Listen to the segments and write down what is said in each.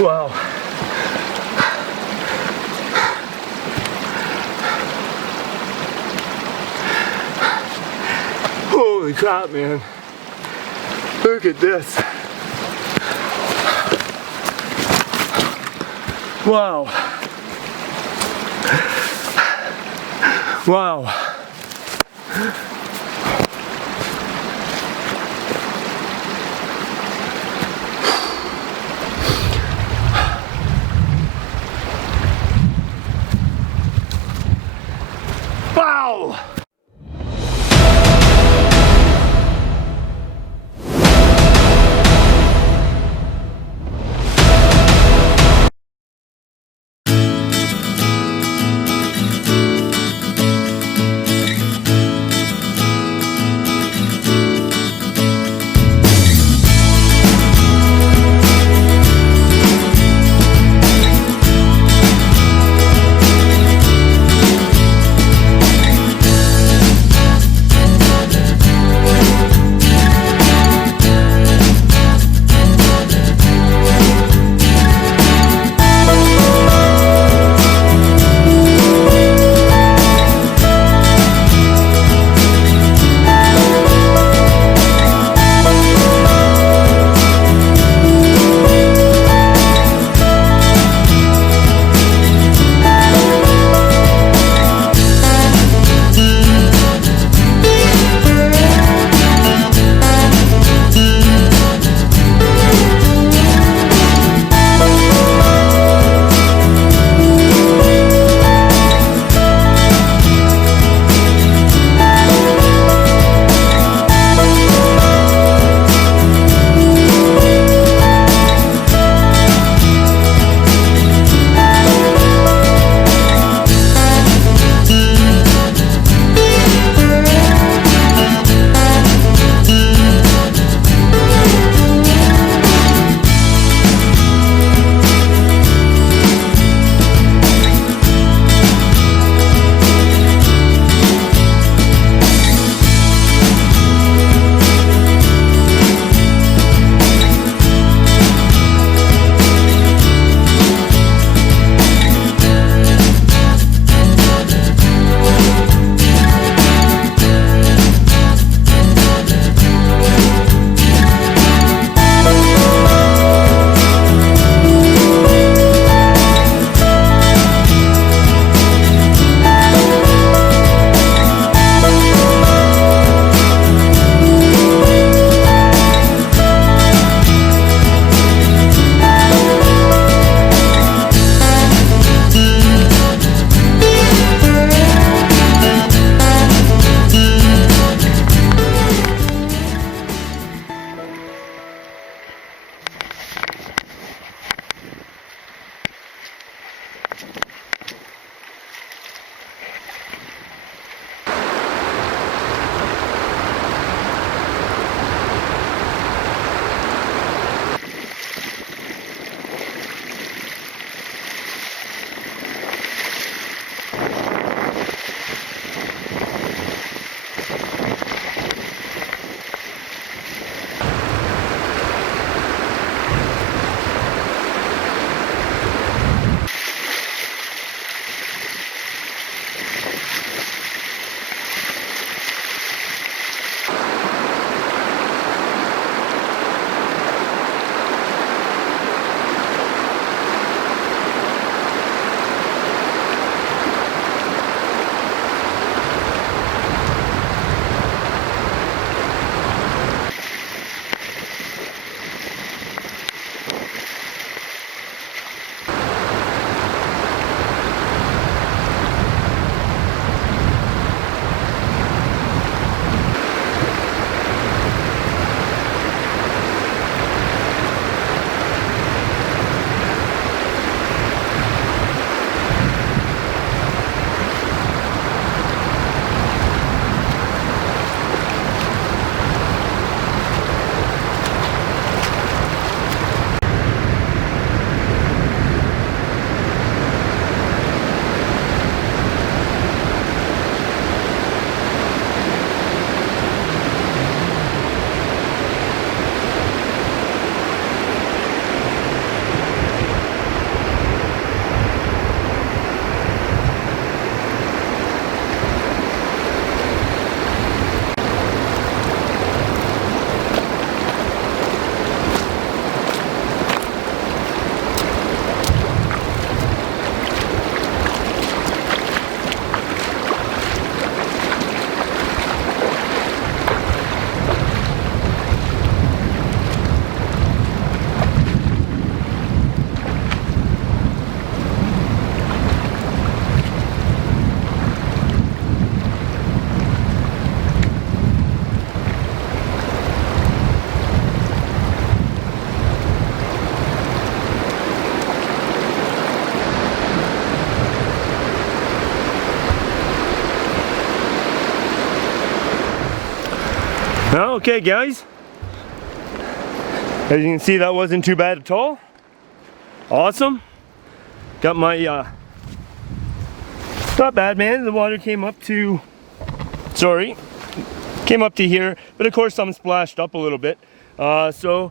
Wow. Holy crap, man. Look at this. Wow. Wow. Wow! Okay guys, as you can see, that wasn't too bad at all. Awesome. Got my not bad, man. The water came up to here, but of course I'm splashed up a little bit. So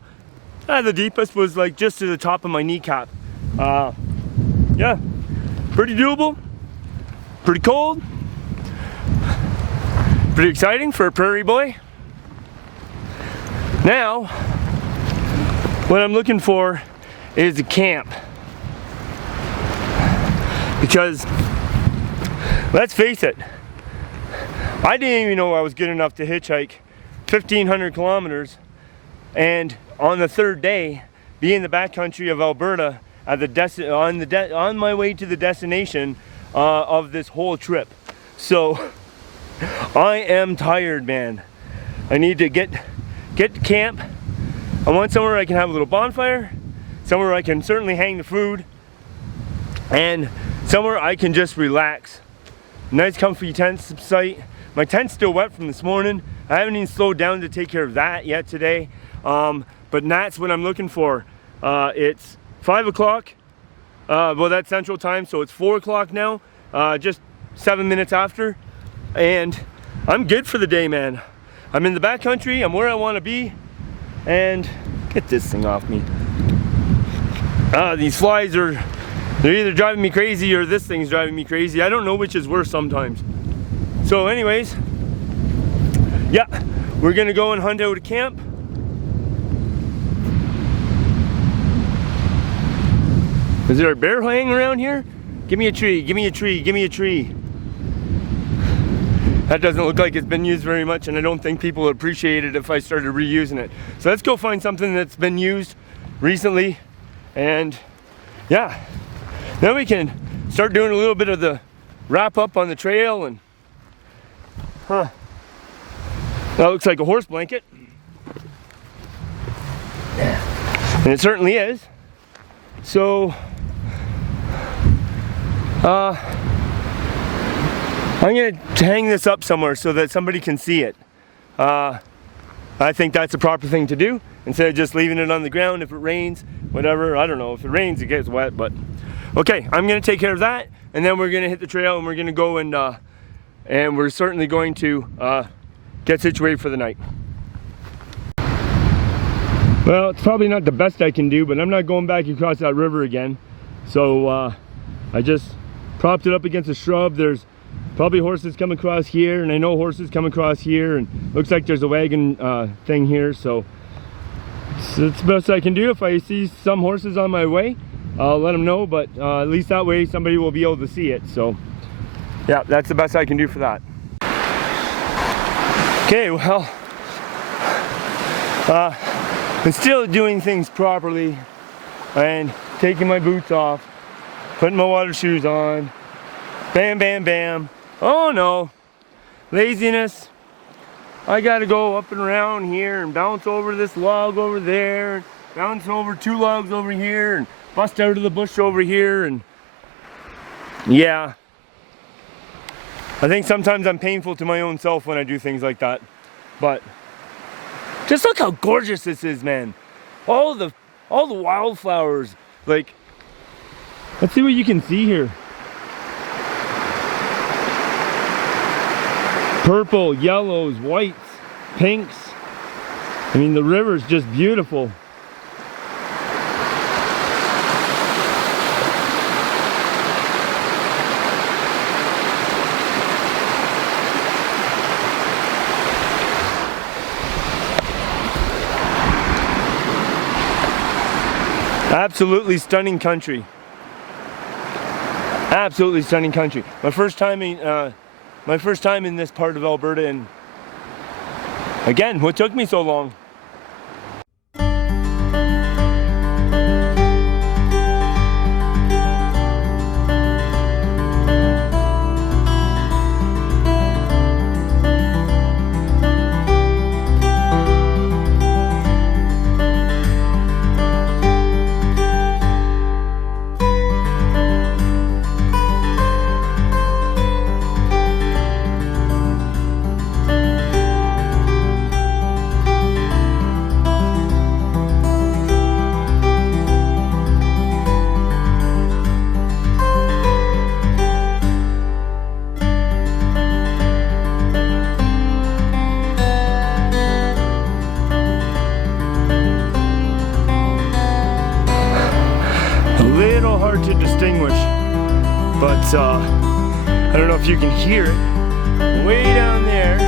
the deepest was like just to the top of my kneecap. Yeah, pretty doable, pretty cold, pretty exciting for a prairie boy. Now, what I'm looking for is a camp. Because, let's face it, I didn't even know I was good enough to hitchhike 1,500 kilometers and on the third day be in the backcountry of Alberta at on my way to the destination of this whole trip. So, I am tired, man. I need to get to camp. I want somewhere I can have a little bonfire, somewhere I can certainly hang the food, and somewhere I can just relax. Nice comfy tent site. My tent's still wet from this morning. I haven't even slowed down to take care of that yet today. But that's what I'm looking for. It's 5 o'clock. Well, that's Central Time, so it's 4 o'clock now. Just 7 minutes after. And I'm good for the day, man. I'm in the backcountry, I'm where I want to be, and get this thing off me. These flies they're either driving me crazy or this thing's driving me crazy. I don't know which is worse sometimes. So anyways, yeah, we're gonna go and hunt out a camp. Is there a bear hanging around here? Give me a tree, give me a tree, give me a tree. That doesn't look like it's been used very much, and I don't think people would appreciate it if I started reusing it. So let's go find something that's been used recently, and yeah, then we can start doing a little bit of the wrap up on the trail. And that looks like a horse blanket, and it certainly is. So I'm gonna hang this up somewhere so that somebody can see it. I think that's the proper thing to do, instead of just leaving it on the ground. If it rains, whatever, I don't know, if it rains it gets wet, but okay, I'm gonna take care of that, and then we're gonna hit the trail, and we're gonna go and we're certainly going to get situated for the night. Well, it's probably not the best I can do, but I'm not going back across that river again. So I just propped it up against a shrub. There's probably horses come across here, and I know horses come across here, and looks like there's a wagon thing here, so it's the best I can do. If I see some horses on my way, I'll let them know, but at least that way somebody will be able to see it. So yeah, that's the best I can do for that. Okay, well, I'm still doing things properly and taking my boots off, putting my water shoes on, bam, bam, bam. Oh no, laziness. I gotta go up and around here and bounce over this log over there, and bounce over 2 logs over here, and bust out of the bush over here, and yeah. I think sometimes I'm painful to my own self when I do things like that. But just look how gorgeous this is, man. All the wildflowers. Like, let's see what you can see here. Purple, yellows, whites, pinks. I mean, the river's just beautiful. Absolutely stunning country. Absolutely stunning country. My first time in this part of Alberta, and again, what took me so long? can't distinguish, but I don't know if you can hear it. Way down there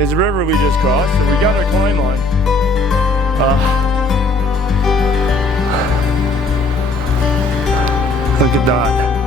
is the river we just crossed, so we got our climb on. Look at that.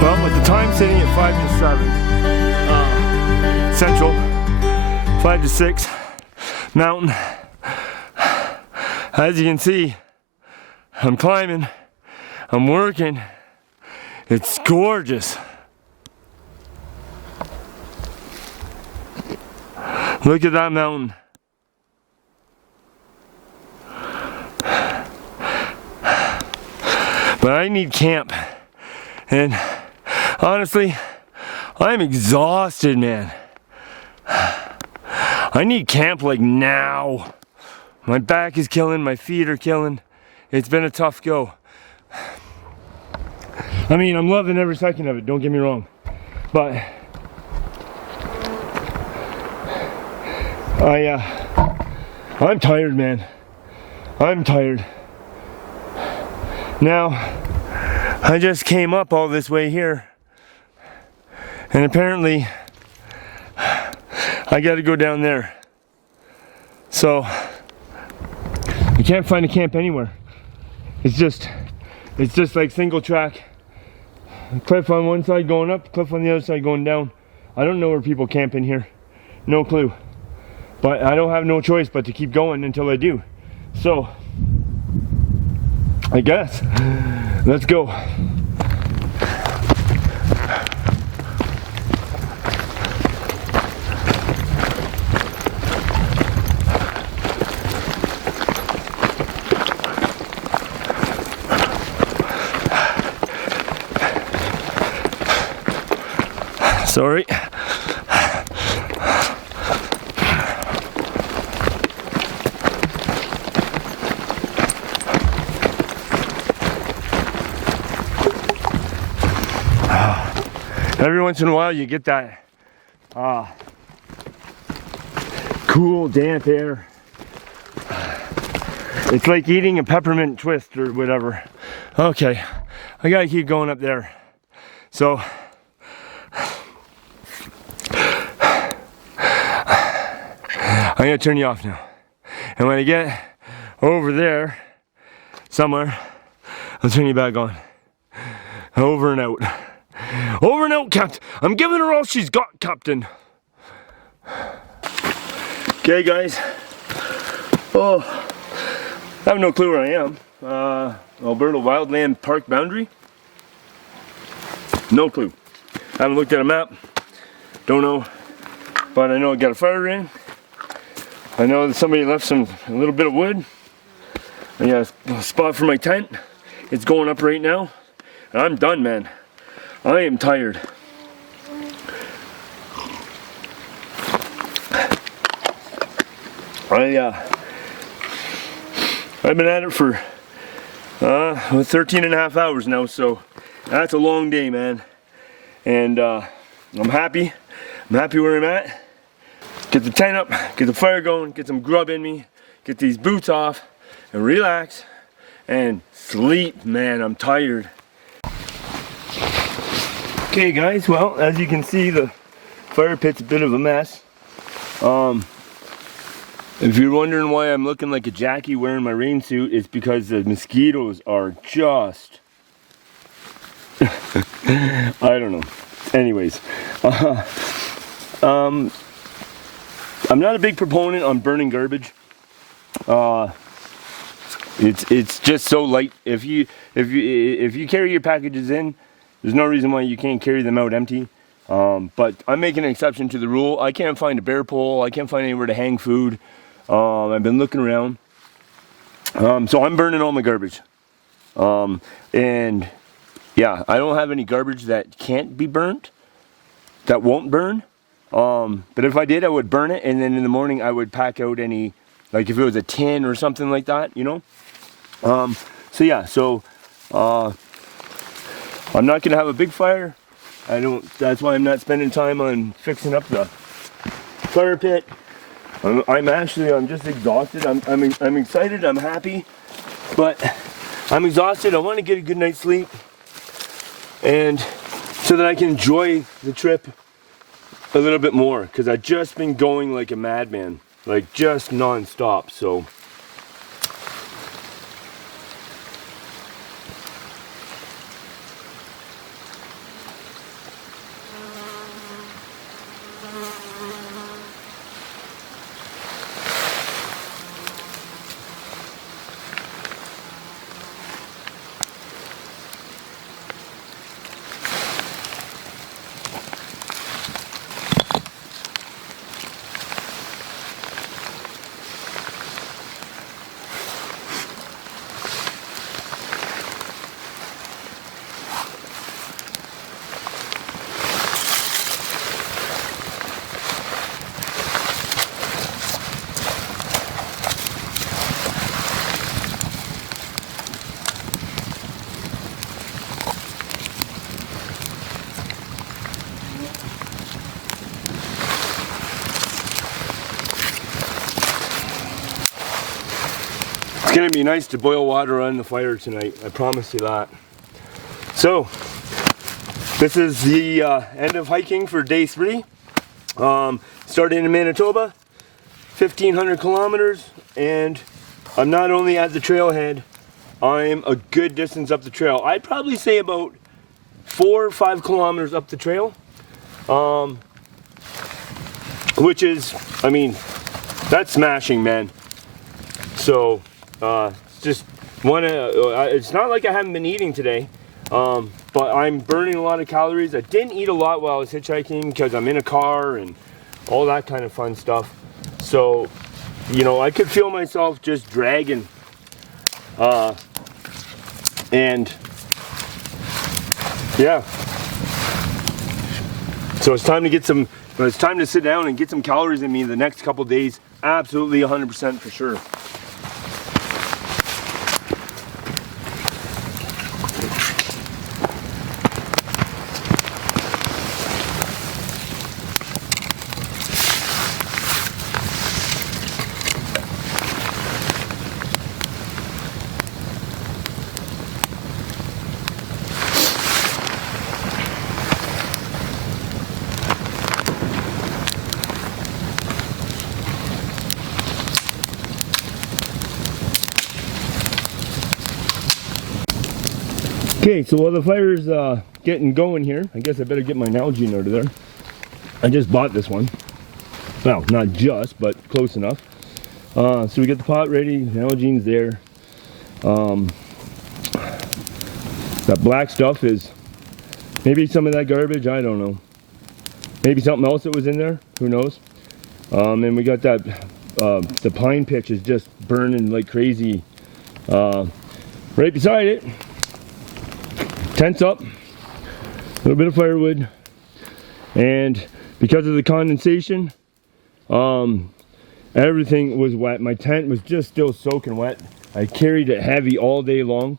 Well, with the time sitting at 5 to 7, Central, 5 to 6, Mountain. As you can see, I'm climbing, I'm working. It's gorgeous. Look at that mountain. But I need camp. And honestly, I'm exhausted, man. I need camp like now. My back is killing, my feet are killing. It's been a tough go. I mean, I'm loving every second of it, don't get me wrong. But I'm tired, man. I'm tired. Now, I just came up all this way here, and apparently I gotta go down there. So you can't find a camp anywhere. It's just like single track. Cliff on one side going up, cliff on the other side going down. I don't know where people camp in here. No clue. But I don't have no choice but to keep going until I do. So I guess let's go. Sorry. Every once in a while you get that cool, damp air. It's like eating a peppermint twist or whatever. Okay, I gotta keep going up there. So I'm gonna turn you off now. And when I get over there somewhere, I'll turn you back on. Over and out. Over and out, Captain. I'm giving her all she's got, Captain. Okay, guys. Oh, I have no clue where I am. Alberta Wildland Park boundary? No clue. I haven't looked at a map. Don't know. But I know I got a fire in. I know that somebody left a little bit of wood. I got a spot for my tent. It's going up right now. And I'm done, man. I am tired. I've been at it for 13 and a half hours now, so that's a long day, man. And I'm happy. I'm happy where I'm at. Get the tent up, get the fire going, get some grub in me, get these boots off, and relax, and sleep, man. I'm tired. Okay, guys, well, as you can see, the fire pit's a bit of a mess. If you're wondering why I'm looking like a Jackie wearing my rain suit, it's because the mosquitoes are just... I don't know. Anyways, I'm not a big proponent on burning garbage. It's just so light. If you carry your packages in, there's no reason why you can't carry them out empty. But I'm making an exception to the rule. I can't find a bear pole. I can't find anywhere to hang food. I've been looking around. So I'm burning all my garbage. And yeah, I don't have any garbage that can't be burnt, that won't burn. But if I did, I would burn it, and then in the morning I would pack out any, like if it was a tin or something like that, you know. So yeah, I'm not gonna have a big fire. That's why I'm not spending time on fixing up the fire pit. I'm just exhausted. I'm excited, I'm happy, but I'm exhausted. I want to get a good night's sleep, and so that I can enjoy the trip a little bit more, because I've just been going like a madman, like just non-stop. So it's gonna be nice to boil water on the fire tonight. I promise you that. So this is the end of hiking for day 3. Starting in Manitoba, 1,500 kilometers, and I'm not only at the trailhead, I'm a good distance up the trail. I'd probably say about 4 or 5 kilometers up the trail, which is, I mean, that's smashing, man. So just it's not like I haven't been eating today, but I'm burning a lot of calories. I didn't eat a lot while I was hitchhiking because I'm in a car and all that kind of fun stuff. So, you know, I could feel myself just dragging, and yeah. So it's time to get some, it's time to sit down and get some calories in me the next couple days. Absolutely 100% for sure. Okay, so while the fire's getting going here, I guess I better get my Nalgene out of there. I just bought this one. Well, not just, but close enough. So we get the pot ready, Nalgene's there. That black stuff is maybe some of that garbage, I don't know. Maybe something else that was in there, who knows. And we got that, the pine pitch is just burning like crazy right beside it. Tent's up, a little bit of firewood, and because of the condensation, everything was wet. My tent was just still soaking wet. I carried it heavy all day long,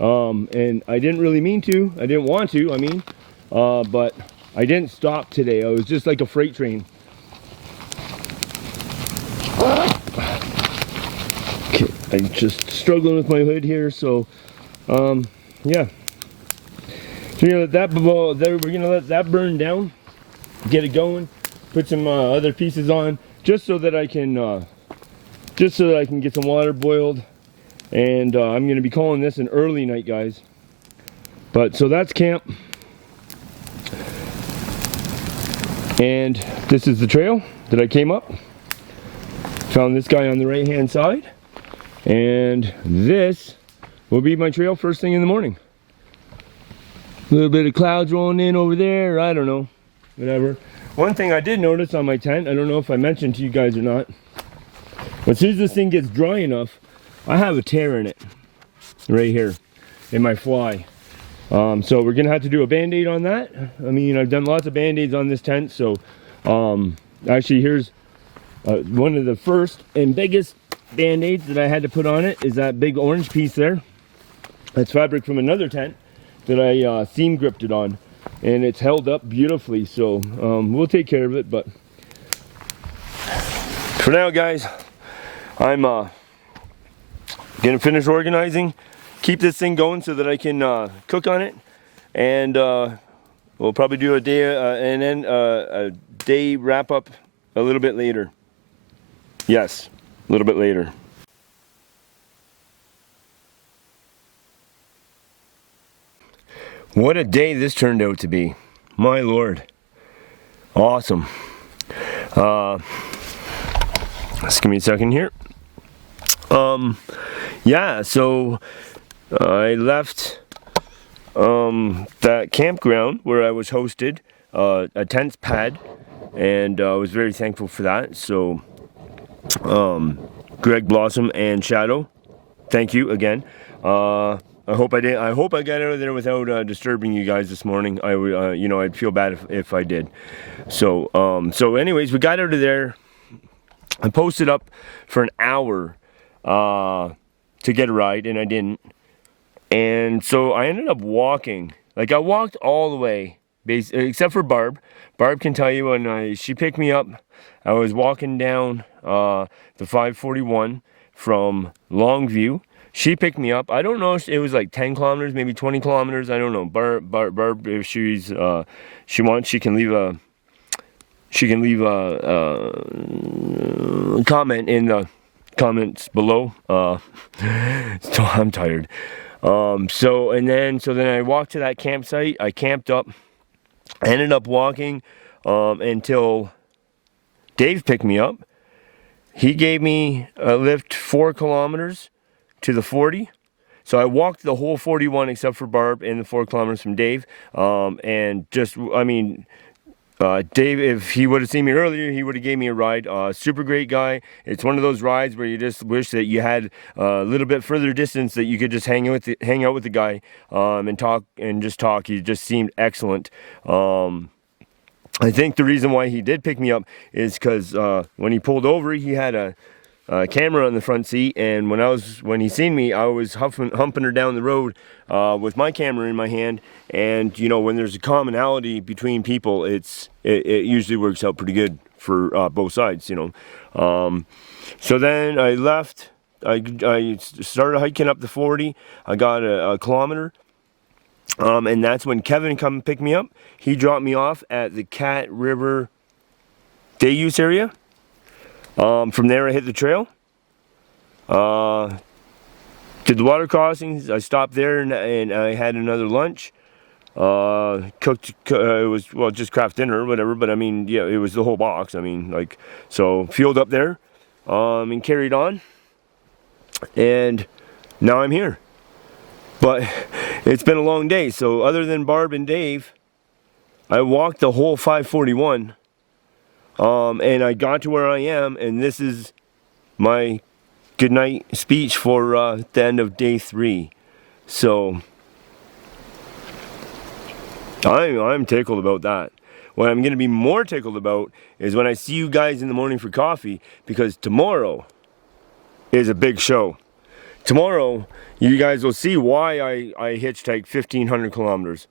and I didn't really mean to. I didn't want to, I mean, but I didn't stop today. I was just like a freight train. Okay, I'm just struggling with my hood here, so yeah. So we're gonna let that burn down, get it going, put some other pieces on, just so that I can get some water boiled, and I'm gonna be calling this an early night, guys. But so that's camp, and this is the trail that I came up. Found this guy on the right hand side, and this will be my trail first thing in the morning. A little bit of clouds rolling in over there, I don't know, whatever. One thing I did notice on my tent, I don't know if I mentioned to you guys or not, but as soon as this thing gets dry enough, I have a tear in it, right here, in my fly. So we're gonna have to do a band-aid on that. I mean, I've done lots of band-aids on this tent, so Actually, here's one of the first and biggest band-aids that I had to put on it is that big orange piece there. That's fabric from another tent that I seam gripped it on, and it's held up beautifully, so we'll take care of it. But for now, guys, I'm gonna finish organizing, keep this thing going so that I can cook on it, and we'll probably do a day and then a day wrap up a little bit later. Yes, a little bit later. What a day this turned out to be. My Lord. Awesome. Just give me a second here. Yeah, so I left that campground where I was hosted, a tent pad, and I was very thankful for that. So Greg, Blossom, and Shadow, thank you again. I hope I got out of there without disturbing you guys this morning. You know, I'd feel bad if I did. So anyways, we got out of there. I posted up for an hour to get a ride, and I didn't. And so I ended up walking. Like, I walked all the way, except for Barb. Barb can tell you when she picked me up. I was walking down the 541 from Longview. She picked me up. I don't know if it was like 10 kilometers, maybe 20 kilometers. I don't know. Barb, if she wants, she can leave a comment in the comments below. So I'm tired. So then I walked to that campsite. I camped up. I ended up walking until Dave picked me up. He gave me a lift 4 kilometers to the 40. So I walked the whole 41 except for Barb and the 4 kilometers from Dave. And just, I mean, Dave, if he would have seen me earlier, he would have gave me a ride. Super great guy. It's one of those rides where you just wish that you had a little bit further distance that you could just hang out with the guy and talk. He just seemed excellent. I think the reason why he did pick me up is because when he pulled over, he had a camera on the front seat, and when he seen me, I was humping her down the road with my camera in my hand. And you know, when there's a commonality between people, it usually works out pretty good for both sides, you know. So then I left. I started hiking up the 40. I got a kilometer, and that's when Kevin come and pick me up. He dropped me off at the Cat River day use area. From there I hit the trail, did the water crossings. I stopped there and I had another lunch, cooked, it was, well, just craft dinner or whatever, but I mean, yeah, it was the whole box. I mean, like, so fueled up there, and carried on, and now I'm here. But it's been a long day, so other than Barb and Dave, I walked the whole 541. And I got to where I am, and this is my goodnight speech for the end of day 3. So I'm tickled about that. What I'm going to be more tickled about is when I see you guys in the morning for coffee, because tomorrow is a big show. Tomorrow, you guys will see why I hitchhiked 1,500 kilometers.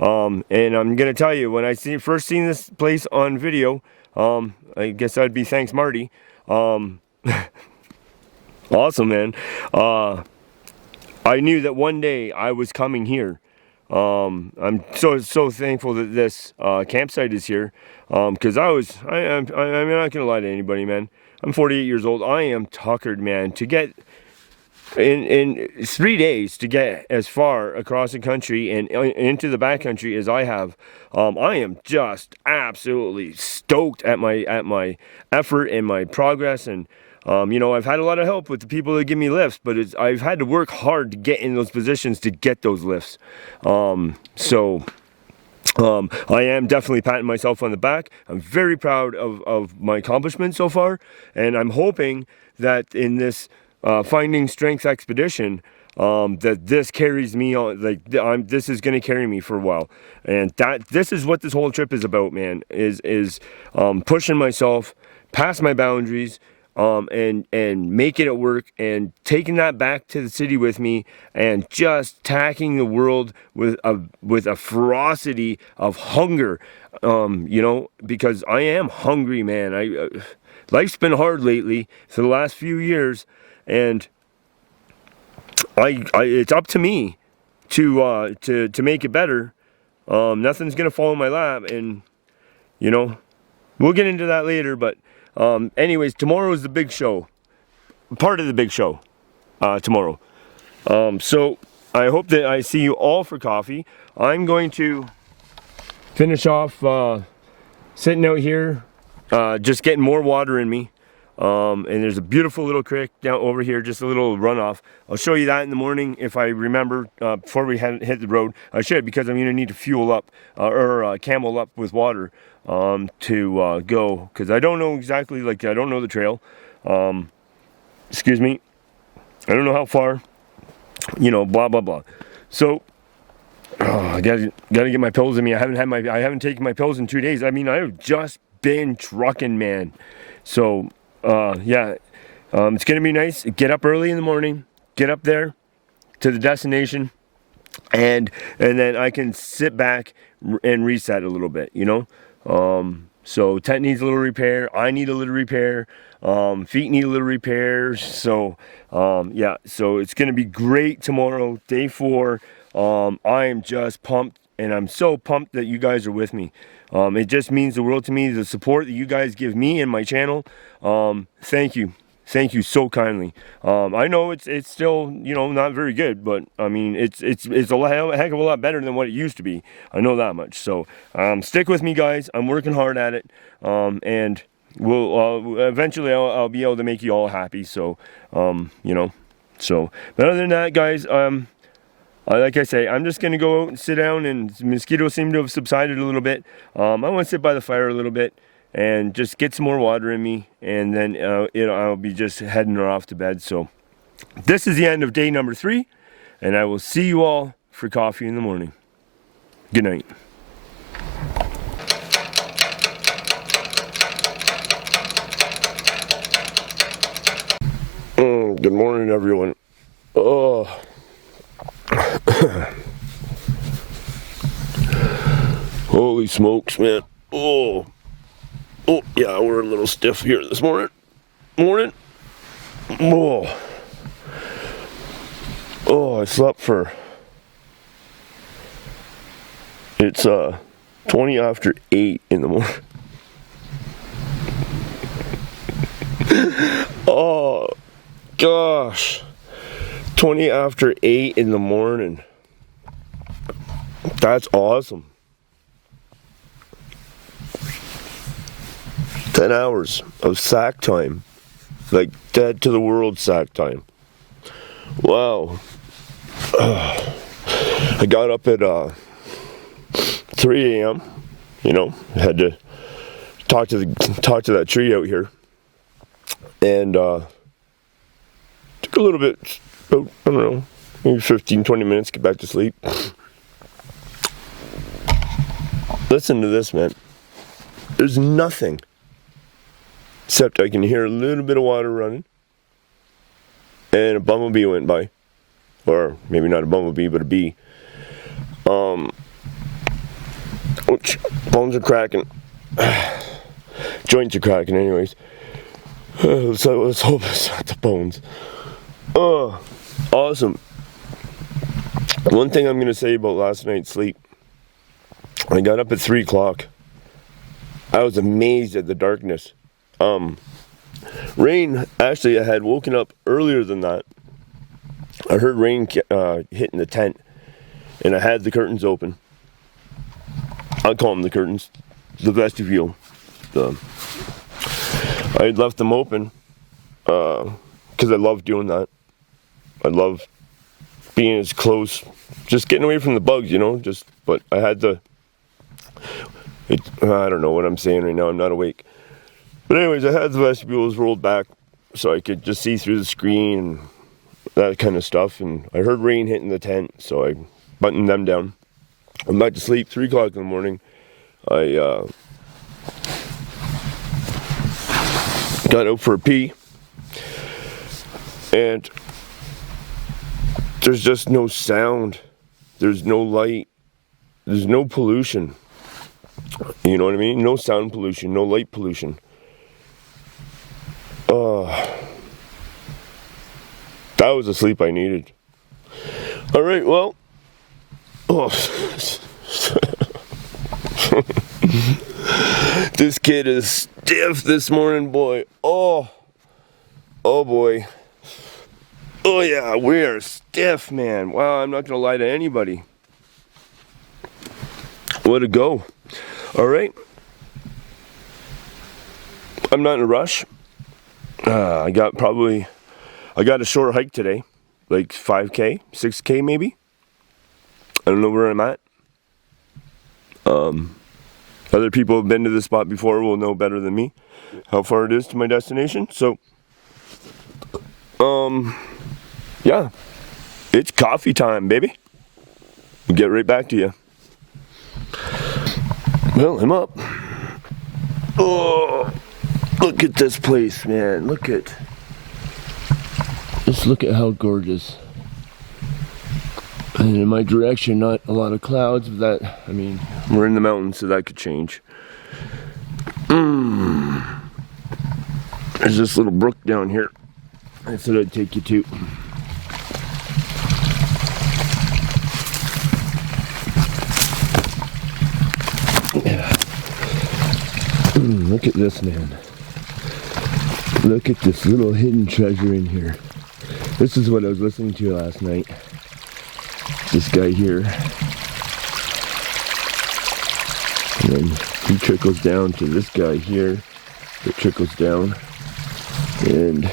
And I'm going to tell you, when I first seen this place on video, I guess that'd be thanks Marty. Awesome, man. I knew that one day I was coming here. I'm so thankful that this campsite is here. Because I'm not gonna lie to anybody, man. I'm 48 years old. I am tuckered, man. To get in 3 days to get as far across the country and into the backcountry as I have, I am just absolutely stoked at my effort and my progress. And you know, I've had a lot of help with the people that give me lifts, but I've had to work hard to get in those positions to get those lifts. So I am definitely patting myself on the back. I'm very proud of my accomplishments so far, and I'm hoping that in this Finding Strength expedition, that this carries me on, like this is gonna carry me for a while, and this is what this whole trip is about, man. Is pushing myself past my boundaries, and making it work, and taking that back to the city with me, and just attacking the world with a ferocity of hunger, you know, because I am hungry, man. Life's been hard lately for the last few years, and it's up to me to make it better. Nothing's gonna fall in my lap, and you know, we'll get into that later. But anyways, tomorrow is the big show, part of the big show, tomorrow. So I hope that I see you all for coffee. I'm going to finish off sitting out here, just getting more water in me. And there's a beautiful little creek down over here, just a little runoff. I'll show you that in the morning if I remember, before we hit the road. I should, because I'm going to need to fuel up, or camel up with water, to go, because I don't know exactly, like, I don't know the trail. Excuse me. I don't know how far, you know, blah, blah, blah. So, I gotta get my pills in me. I haven't taken my pills in 2 days. I mean, I've just been trucking, man. So, yeah, it's gonna be nice. Get up early in the morning, get up there to the destination, and then I can sit back and reset a little bit, you know. So tent needs a little repair. I need a little repair. Feet need a little repair. So, yeah, so it's gonna be great tomorrow, day 4. I am just pumped, and I'm so pumped that you guys are with me. It just means the world to me, the support that you guys give me and my channel. Thank you so kindly. I know it's still, you know, not very good, but I mean, it's a heck of a lot better than what it used to be. I know that much. So stick with me, guys. I'm working hard at it, and we'll eventually I'll be able to make you all happy. So you know, so but other than that, guys, like I say, I'm just gonna go out and sit down, and mosquitoes seem to have subsided a little bit. I want to sit by the fire a little bit and just get some more water in me, and then I'll be just heading off to bed. So this is the end of day number 3, and I will see you all for coffee in the morning. Good night. Good morning, everyone. Oh. Holy smokes, man. Oh, yeah, we're a little stiff here this morning. Oh, I slept for, it's 20 after 8 in the morning. Oh, gosh. 20 after 8 in the morning. That's awesome. 10 hours of sack time. Like dead to the world sack time. Wow. I got up at 3 a.m. You know, had to talk to that tree out here. And took a little bit, about, I don't know, maybe 15-20 minutes, get back to sleep. Listen to this, man. There's nothing except I can hear a little bit of water running, and a bumblebee went by, or maybe not a bumblebee, but a bee. Which bones are cracking, joints are cracking, anyways. So let's hope it's not the bones. Oh, awesome. One thing I'm going to say about last night's sleep. I got up at 3 o'clock. I was amazed at the darkness. Rain, actually, I had woken up earlier than that. I heard rain hitting the tent, and I had the curtains open. I call them the curtains, the vestibule. I had left them open because I love doing that. I love being as close, just getting away from the bugs, you know. But I had to. I don't know what I'm saying right now. I'm not awake. But anyways, I had the vestibules rolled back so I could just see through the screen. that kind of stuff. And I heard rain hitting the tent, so I buttoned them down. I'm back to sleep, 3 o'clock in the morning. I got out for a pee, and there's just no sound, there's no light, there's no pollution, you know what I mean? No sound pollution, no light pollution. That was the sleep I needed. All right, well, this kid is stiff this morning, boy. Oh boy. Oh yeah, we are stiff, man. Wow, I'm not gonna lie to anybody. What a go. All right. I'm not in a rush. I got a short hike today, like 5K, 6K maybe. I don't know where I'm at. Other people have been to this spot before will know better than me how far it is to my destination. So, yeah, it's coffee time, baby. We'll get right back to you. Well, I'm up. Oh, look at this place, man. Just look at how gorgeous. And in my direction, not a lot of clouds, but that, I mean, we're in the mountains, so that could change. There's this little brook down here I said I'd take you to. Yeah. Look at this, man. Look at this little hidden treasure in here. This is what I was listening to last night. This guy here, and then he trickles down to this guy here that trickles down, and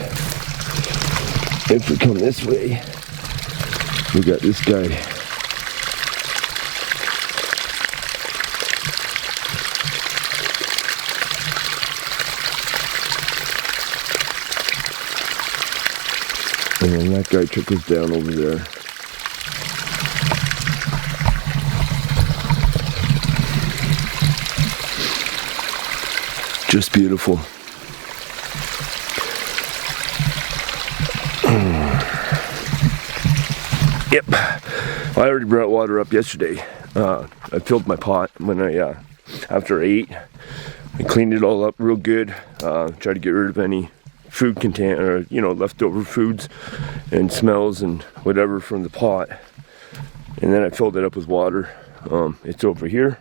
if we come this way, we got this guy. And then that guy trickles down over there. Just beautiful. Yep. I already brought water up yesterday. I filled my pot when after I ate. I cleaned it all up real good. Tried to get rid of any food leftover foods and smells and whatever from the pot. And then I filled it up with water. It's over here.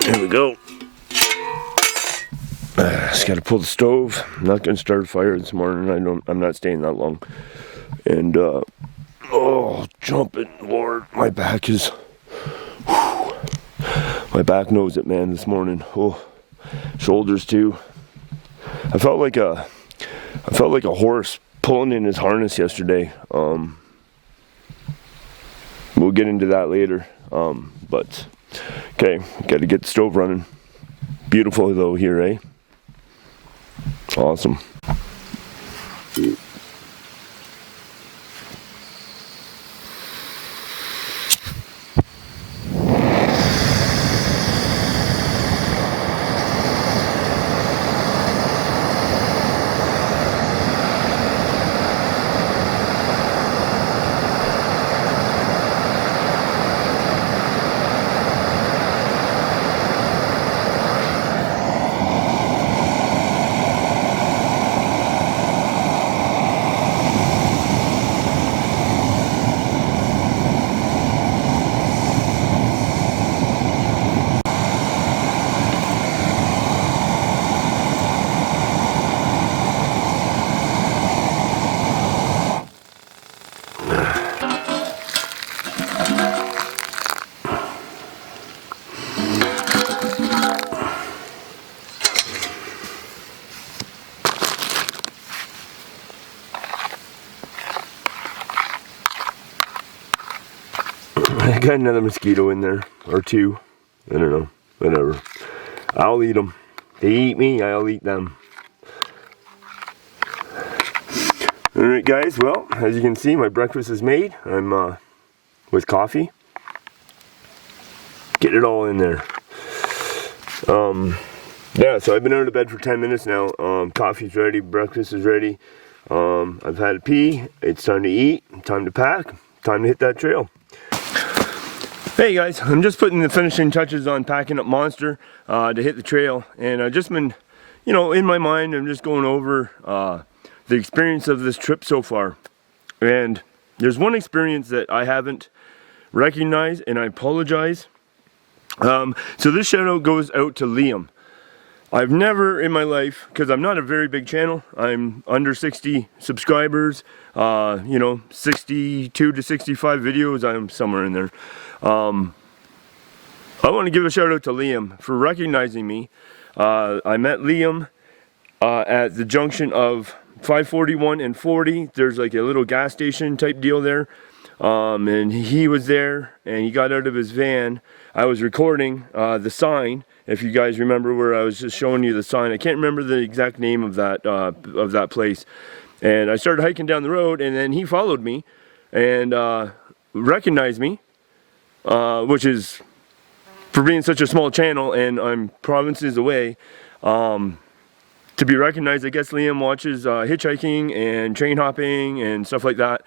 There we go. Just got to pull the stove. I'm not going to start a fire this morning. I'm not staying that long. And jumping, Lord, my back is. My back knows it, man. This morning. Oh, shoulders too. I felt like a horse pulling in his harness yesterday. We'll get into that later. But okay, got to get the stove running. Beautiful though here, eh? Awesome. I got another mosquito in there, or two. I don't know, whatever. I'll eat them. They eat me, I'll eat them. Alright guys, well, as you can see, my breakfast is made. I'm with coffee. Get it all in there. Yeah, so I've been out of bed for 10 minutes now. Coffee's ready, breakfast is ready. I've had a pee. It's time to eat, time to pack, time to hit that trail. Hey guys, I'm just putting the finishing touches on packing up Monster to hit the trail. And I've just been, you know, in my mind, I'm just going over the experience of this trip so far. And there's one experience that I haven't recognized, and I apologize. So this shout out goes out to Liam. I've never in my life, because I'm not a very big channel, I'm under 60 subscribers, you know, 62 to 65 videos, I'm somewhere in there. I want to give a shout out to Liam for recognizing me. I met Liam at the junction of 541 and 40. There's like a little gas station type deal there. And he was there, and he got out of his van. I was recording the sign. If you guys remember where I was just showing you the sign, I can't remember the exact name of that place. And I started hiking down the road, and then he followed me and recognized me, which is, for being such a small channel and I'm provinces away, to be recognized. I guess Liam watches hitchhiking and train hopping and stuff like that.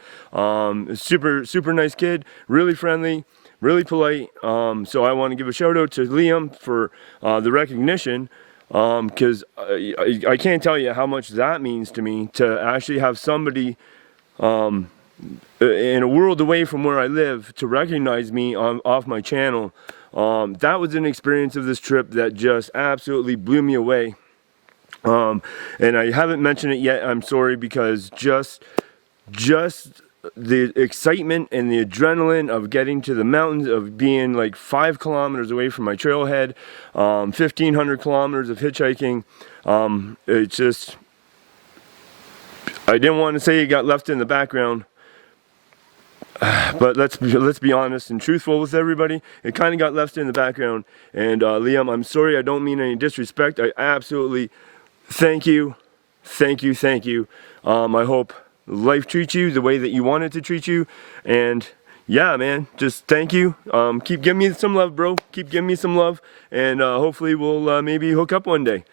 Super nice kid, really friendly, really polite. So I want to give a shout out to Liam for the recognition, because I can't tell you how much that means to me, to actually have somebody in a world away from where I live to recognize me off my channel. That was an experience of this trip that just absolutely blew me away. And I haven't mentioned it yet, I'm sorry, because just the excitement and the adrenaline of getting to the mountains, of being like 5 kilometers away from my trailhead, 1,500 kilometers of hitchhiking, it's just, I didn't want to say it got left in the background, but let's be honest and truthful with everybody. It kind of got left in the background. And Liam, I'm sorry, I don't mean any disrespect. I absolutely thank you. I hope life treats you the way that you want it to treat you. And yeah, man, just thank you. Keep giving me some love, bro. Keep giving me some love. And hopefully we'll maybe hook up one day.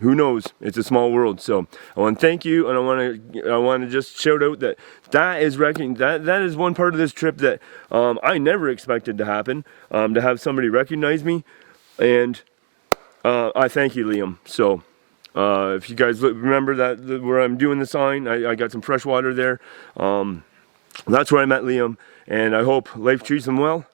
Who knows? It's a small world. So I want to thank you, and I want to just shout out that is one part of this trip that I never expected to happen. To have somebody recognize me, and I thank you, Liam. So if you guys remember that where I'm doing the sign, I got some fresh water there. That's where I met Liam, and I hope life treats him well,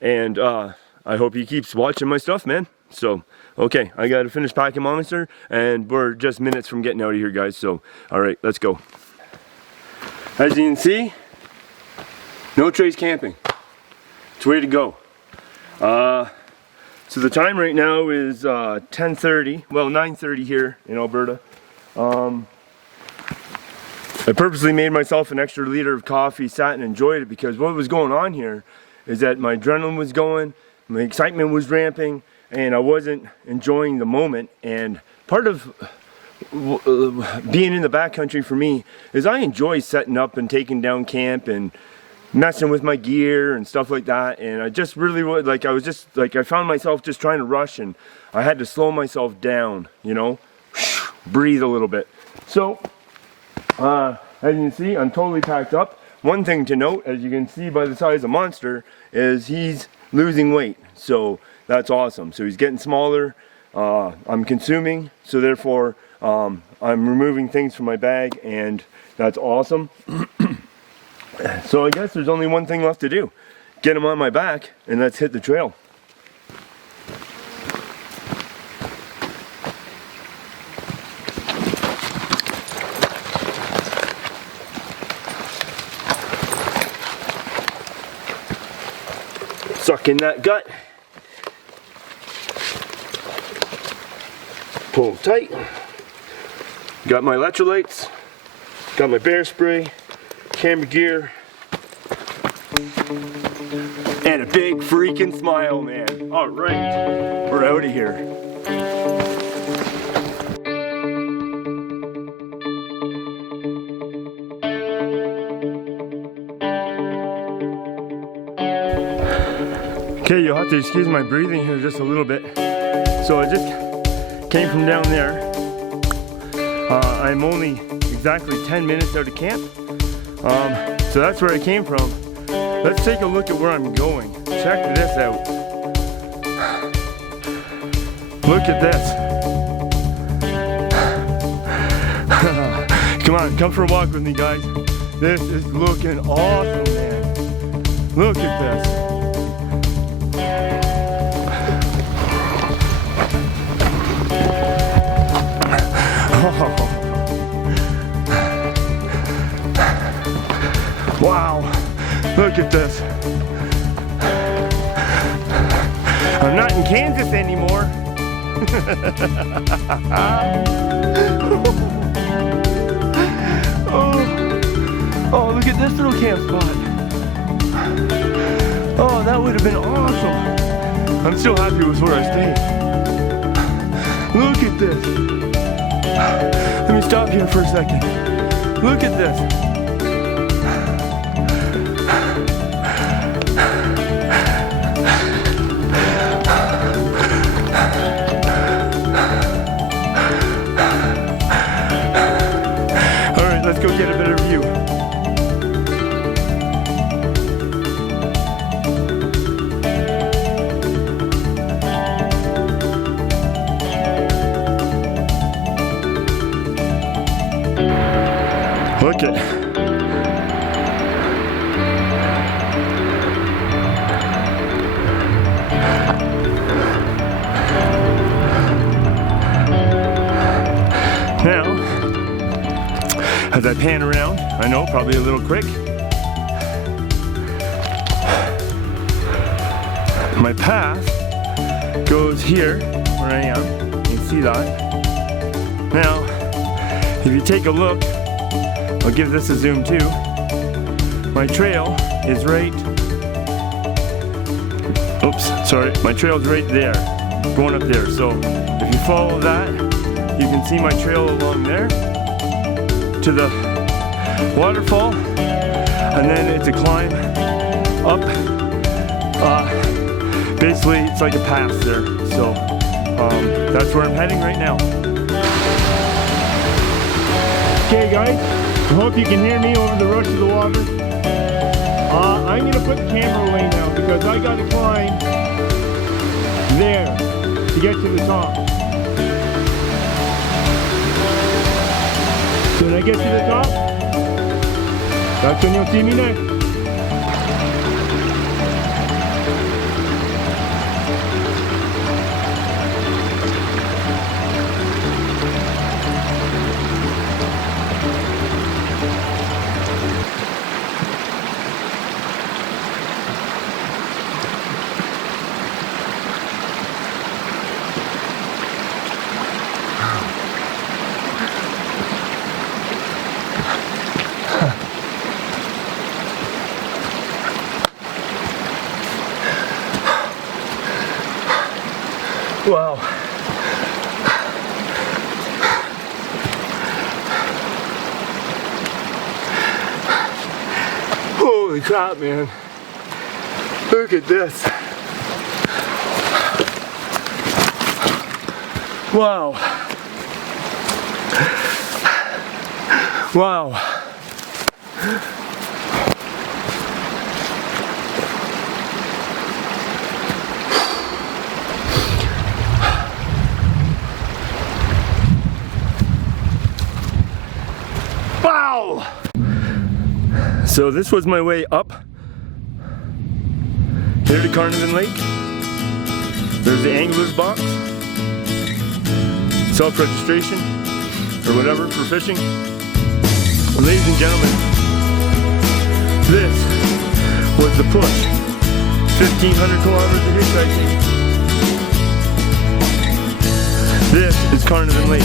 and I hope he keeps watching my stuff, man. So, okay, I gotta finish packing Monster, and we're just minutes from getting out of here, guys. So, alright, let's go. As you can see, no trace camping. It's way to go. So the time right now is 10:30, well 9:30 here in Alberta. I purposely made myself an extra liter of coffee, sat and enjoyed it, because what was going on here is that my adrenaline was going, my excitement was ramping, and I wasn't enjoying the moment. And part of being in the backcountry for me is I enjoy setting up and taking down camp and messing with my gear and stuff like that. And I just really was like, I found myself just trying to rush, and I had to slow myself down, you know, breathe a little bit. So as you can see, I'm totally packed up. One thing to note, as you can see by the size of Monster, is he's losing weight. So that's awesome. So he's getting smaller. I'm consuming, so therefore I'm removing things from my bag, and that's awesome. So I guess there's only one thing left to do. Get him on my back, and let's hit the trail. Suck in that gut. Pull tight. Got my electrolytes. Got my bear spray. Camera gear. And a big freaking smile, man. Alright. We're out of here. Okay, you'll have to excuse my breathing here just a little bit. So I just came from down there. I'm only exactly 10 minutes out of camp. So that's where I came from. Let's take a look at where I'm going. Check this out. Look at this. Come on, come for a walk with me, guys. This is looking awesome, man. Look at this. Oh. Wow, look at this. I'm not in Kansas anymore. Oh, look at this little camp spot. Oh, that would have been awesome. I'm still happy with where I stayed. Look at this. Let me stop here for a second. Look at this. Let's go get a better view. Look it. Now, as I pan around, I know, probably a little quick. My path goes here, where I am. You can see that. Now, if you take a look, I'll give this a zoom too. My trail is right, oops, sorry. My trail's right there, going up there. So, if you follow that, you can see my trail along there to the waterfall, and then it's a climb up. Basically, it's like a pass there. So that's where I'm heading right now. Okay, guys, I hope you can hear me over the rush of the water. I'm gonna put the camera away now because I gotta climb there to get to the top. So when I get to the top, that's when you'll see me next. Wow. Holy crap, man. Look at this. Wow. Wow. Wow! So this was my way up here to Carnarvon Lake. There's the angler's box, self-registration or whatever for fishing. Well, ladies and gentlemen, this was the push. 1,500 kilometers of hitchhiking. This is Carnarvon Lake.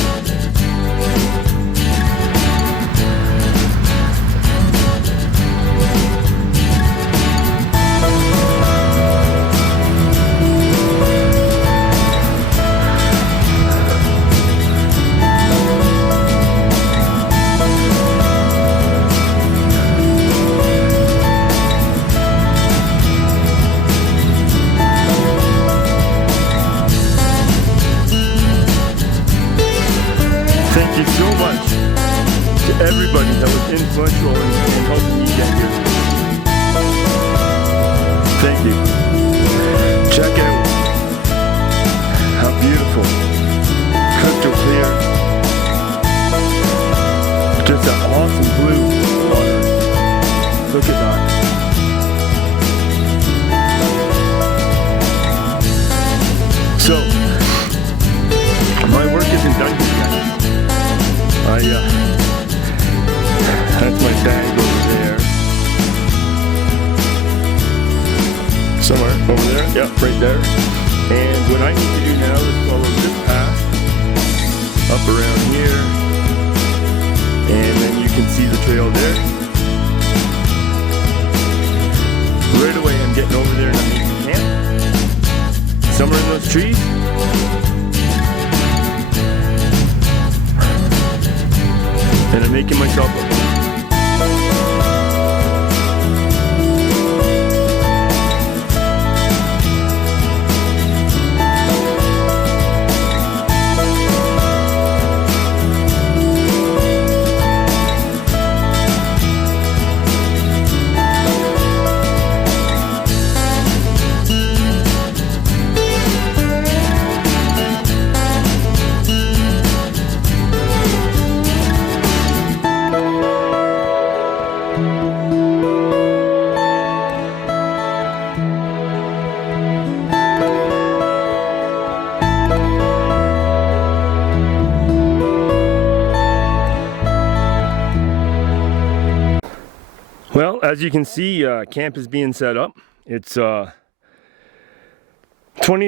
punctual in helping me get here. Thank you. Check out how beautiful, crystal clear, just that awesome blue water. Look at that. So, my work isn't done yet. That's my bag over there. Somewhere over there, yep, right there. And what I need to do now is follow this path up around here. And then you can see the trail there. Right away I'm getting over there and I'm making camp. Somewhere in those trees. And I'm making myself a home. Well, as you can see, camp is being set up. It's 20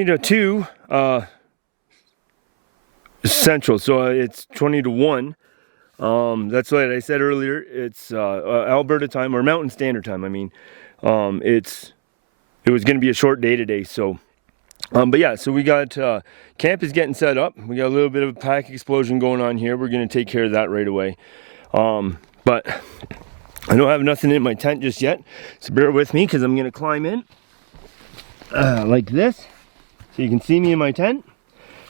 to 2 Central, so it's 20 to 1. That's what I said earlier. It's Alberta time, or Mountain Standard Time, I mean. It was going to be a short day today, so... but yeah, so we got... camp is getting set up. We got a little bit of a pack explosion going on here. We're going to take care of that right away. But... I don't have nothing in my tent just yet, so bear with me because I'm going to climb in like this so you can see me in my tent.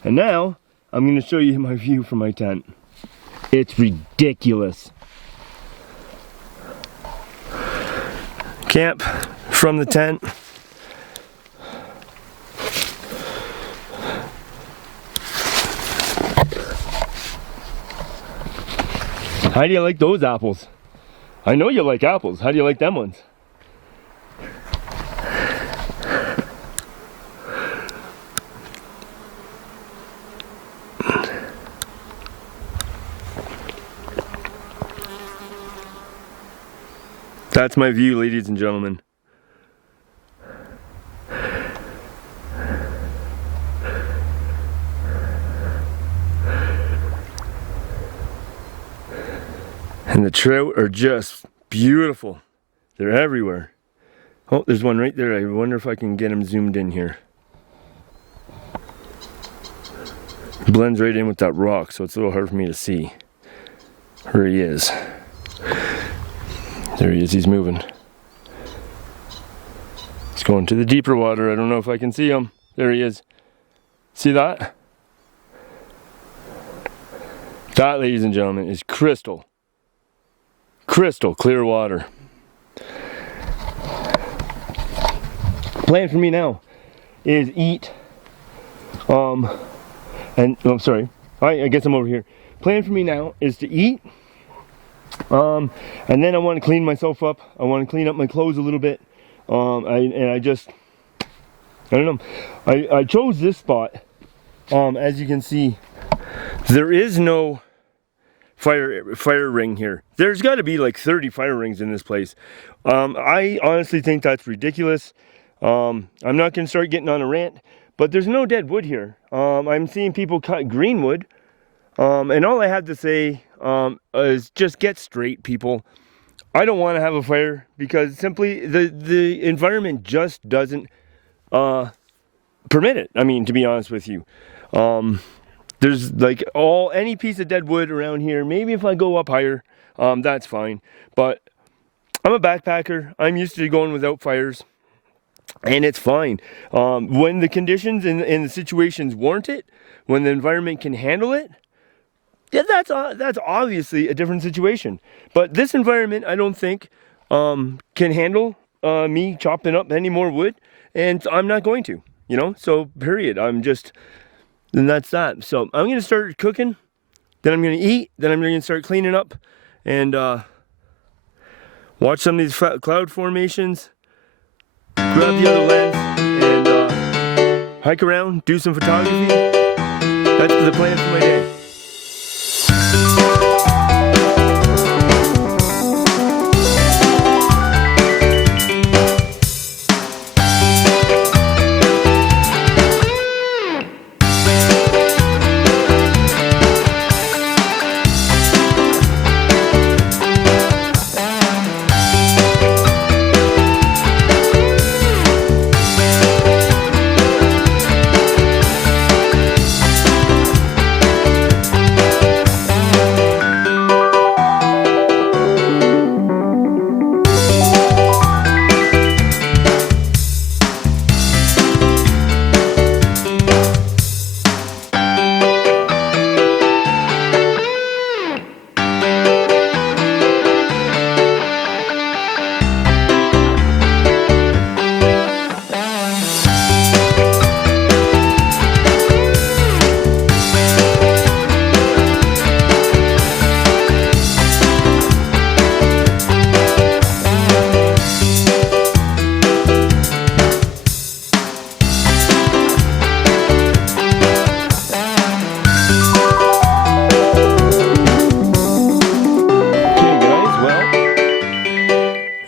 And now I'm going to show you my view from my tent. It's ridiculous. Camp from the tent. How do you like those apples? I know you like apples. How do you like them ones? That's my view, ladies and gentlemen. And the trout are just beautiful. They're everywhere. Oh, there's one right there. I wonder if I can get him zoomed in here. Blends right in with that rock, so it's a little hard for me to see. There he is. There he is, he's moving. He's going to the deeper water. I don't know if I can see him. There he is. See that? That, ladies and gentlemen, is crystal clear water. Plan for me now is eat and oh, sorry, I guess I'm over here. Plan for me now is to eat and then I want to clean myself up. I want to clean up my clothes a little bit. I don't know, I chose this spot. As you can see, there is no fire ring here. There's got to be like 30 fire rings in this place. I honestly think that's ridiculous. I'm not going to start getting on a rant, but there's no dead wood here. I'm seeing people cut green wood, and all I have to say is just get straight, people. I don't want to have a fire because simply the environment just doesn't permit it. I mean, to be honest with you. There's like any piece of dead wood around here. Maybe if I go up higher, that's fine. But I'm a backpacker. I'm used to going without fires, and it's fine. When the conditions and the situations warrant it, when the environment can handle it, yeah, that's obviously a different situation. But this environment, I don't think, can handle me chopping up any more wood, and I'm not going to, you know. So period. And that's that. So I'm gonna start cooking, then I'm gonna eat, then I'm gonna start cleaning up, and watch some of these cloud formations, grab the other lens, and hike around, do some photography. That's the plan for my day.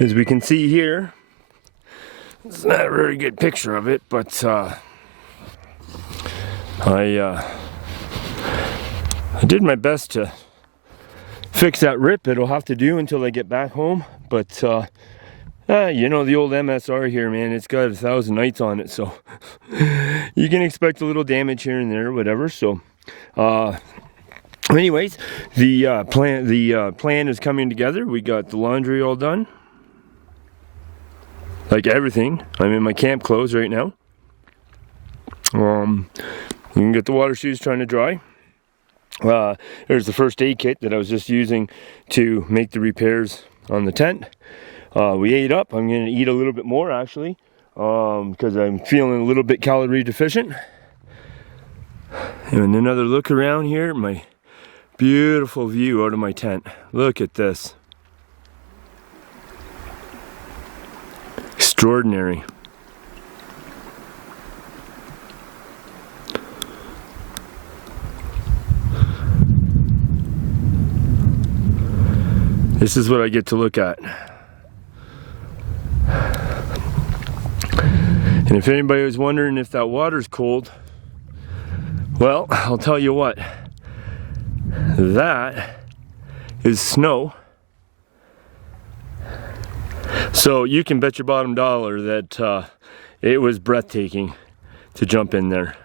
As we can see here, it's not a very good picture of it, but I did my best to fix that rip. It'll have to do until I get back home, but you know, the old MSR here, man, it's got 1,000 nights on it, so you can expect a little damage here and there, whatever. So anyways, the plan is coming together. We got the laundry all done. Like everything. I'm in my camp clothes right now. You can get the water shoes trying to dry. There's the first aid kit that I was just using to make the repairs on the tent. We ate up. I'm going to eat a little bit more actually, because I'm feeling a little bit calorie deficient. And another look around here, my beautiful view out of my tent. Look at this. Extraordinary. This is what I get to look at. And if anybody was wondering if that water's cold, well, I'll tell you what. That is snow. So you can bet your bottom dollar that it was breathtaking to jump in there.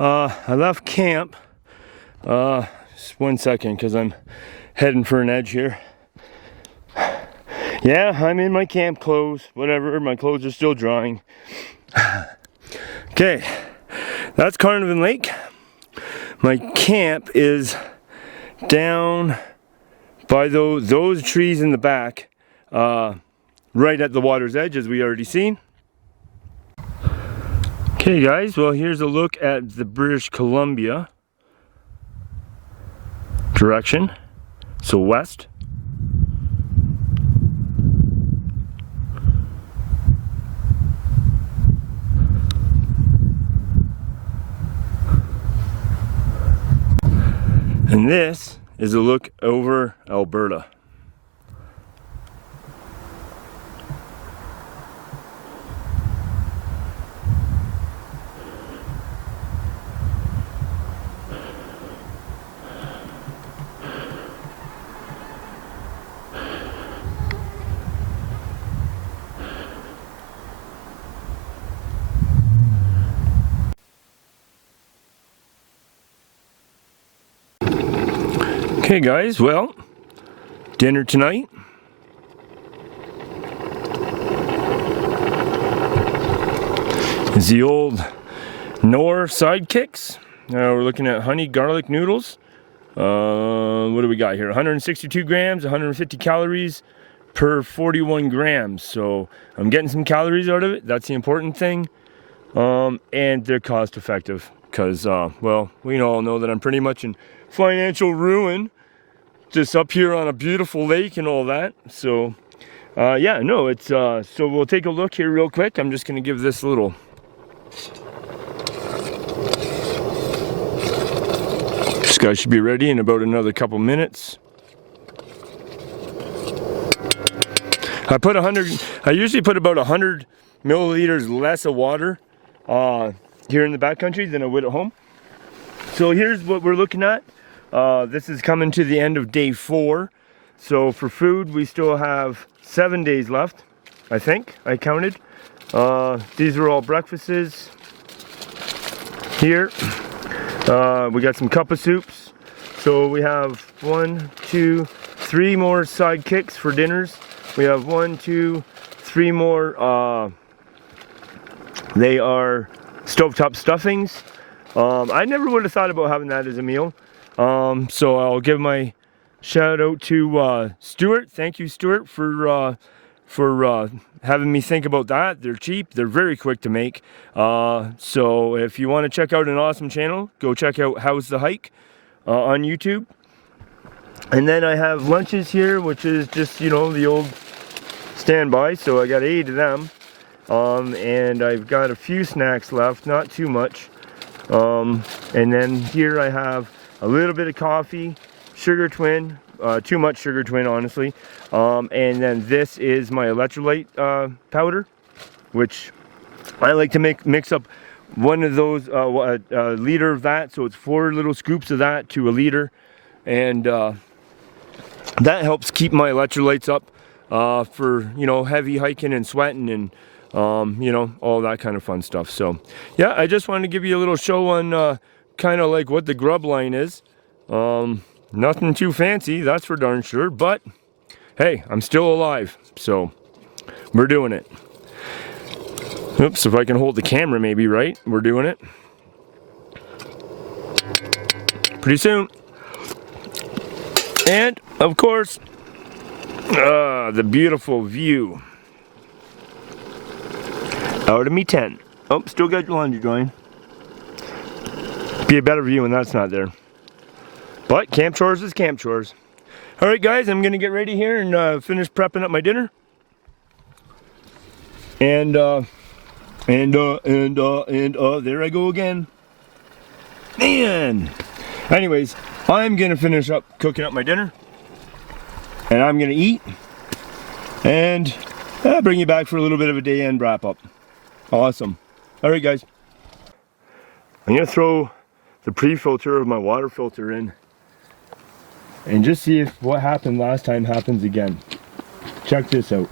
I left camp, just 1 second because I'm heading for an edge here. Yeah, I'm in my camp clothes, whatever, my clothes are still drying. Okay, that's Carnarvon Lake. My camp is down by those trees in the back, right at the water's edge, as we already seen. Okay guys, well here's a look at the British Columbia direction, so west. And this is a look over Alberta. Okay guys, well, dinner tonight. Is the old Knorr sidekicks. Now we're looking at honey garlic noodles. What do we got here? 162 grams, 150 calories per 41 grams. So I'm getting some calories out of it. That's the important thing. And they're cost effective because, well, we all know that I'm pretty much in financial ruin just up here on a beautiful lake and all that. So, yeah, no, it's, so we'll take a look here real quick. I'm just going to give this a little. This guy should be ready in about another couple minutes. I usually put about 100 milliliters less of water here in the backcountry than I would at home. So here's what we're looking at. This is coming to the end of day 4. So for food, we still have 7 days left, I think. I counted. These are all breakfasts here. We got some cup of soups. So we have 1, 2, 3 more sidekicks for dinners. We have 1, 2, 3 more. They are stovetop stuffings. I never would have thought about having that as a meal. So I'll give my shout out to Stuart. Thank you, Stuart, for having me think about that. They're cheap. They're very quick to make. So if you want to check out an awesome channel, go check out How's the Hike on YouTube. And then I have lunches here, which is just, you know, the old standby. So I got 8 of them. And I've got a few snacks left, not too much. And then here I have a little bit of coffee, Sugar Twin, too much Sugar Twin, honestly. And then this is my electrolyte powder, which I like to mix up one of those, a liter of that. So it's 4 little scoops of that to a liter. And that helps keep my electrolytes up for, you know, heavy hiking and sweating and you know, all that kind of fun stuff. So yeah, I just wanted to give you a little show on kind of like what the grub line is. Nothing too fancy, that's for darn sure, but hey, I'm still alive, so we're doing it. Oops, if I can hold the camera maybe, right? We're doing it. Pretty soon. And of course, the beautiful view out of me tent. Oh, still got your laundry drying. Be a better view when that's not there. But camp chores is camp chores. All right, guys, I'm gonna get ready here and finish prepping up my dinner. And there I go again. Man. Anyways, I'm gonna finish up cooking up my dinner, and I'm gonna eat, and I'll bring you back for a little bit of a day end wrap up. Awesome. All right, guys. I'm gonna throw the pre-filter of my water filter in and just see if what happened last time happens again. Check this out.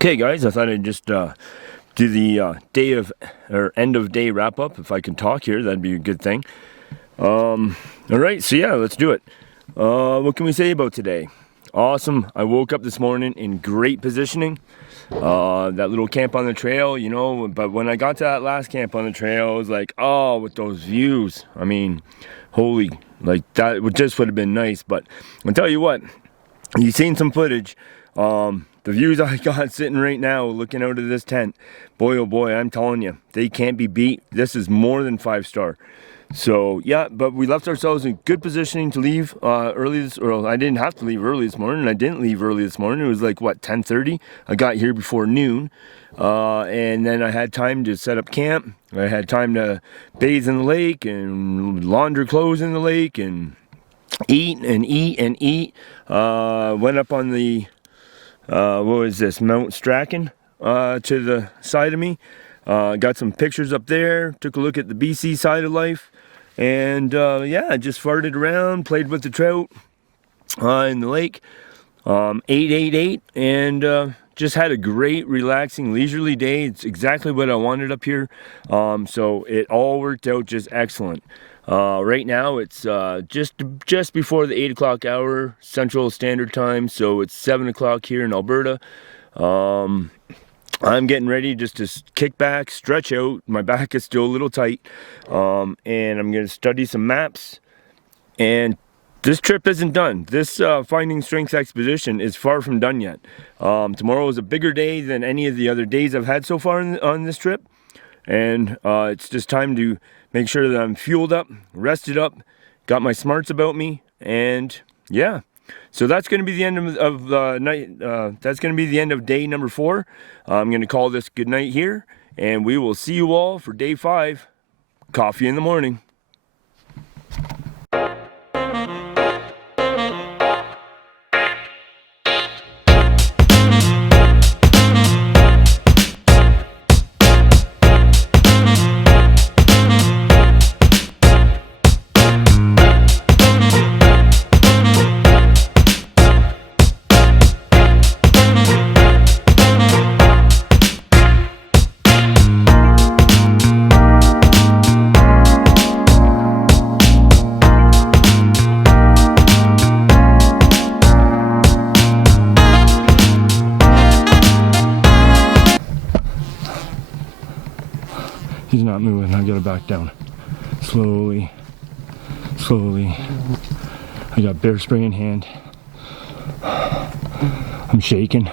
Okay guys, I thought I'd just do the day of, or end of day wrap up. If I can talk here, that'd be a good thing. Alright, so yeah, let's do it. What can we say about today? Awesome. I woke up this morning in great positioning. That little camp on the trail, you know, but when I got to that last camp on the trail, I was like, oh, with those views. I mean, holy, like that just would have been nice. But I'll tell you what, you've seen some footage. The views I got sitting right now looking out of this tent, boy oh boy, I'm telling you, they can't be beat. This is more than 5-star. So yeah, but we left ourselves in good positioning to leave early this, or I didn't have to leave early this morning. I didn't leave early this morning. It was like what, 10:30? I got here before noon, and then I had time to set up camp. I had time to bathe in the lake and launder clothes in the lake, and eat and eat and eat. Went up on the, what was this, Mount Strachan to the side of me. Got some pictures up there, took a look at the BC side of life, and yeah, just farted around, played with the trout in the lake, ate, and just had a great, relaxing, leisurely day. It's exactly what I wanted up here, so it all worked out just excellent. Right now it's just before the 8 o'clock hour Central Standard Time, so it's 7 o'clock here in Alberta. I'm getting ready just to kick back, stretch out. My back is still a little tight, and I'm going to study some maps. And this trip isn't done. This Finding Strength expedition is far from done yet. Tomorrow is a bigger day than any of the other days I've had so far on this trip, and it's just time to make sure that I'm fueled up, rested up, got my smarts about me, and yeah. So that's going to be the end of night. That's going to be the end of day number 4. I'm going to call this good night here, and we will see you all for day 5. Coffee in the morning. He's not moving. I gotta back down. Slowly. I got bear spray in hand. I'm shaking.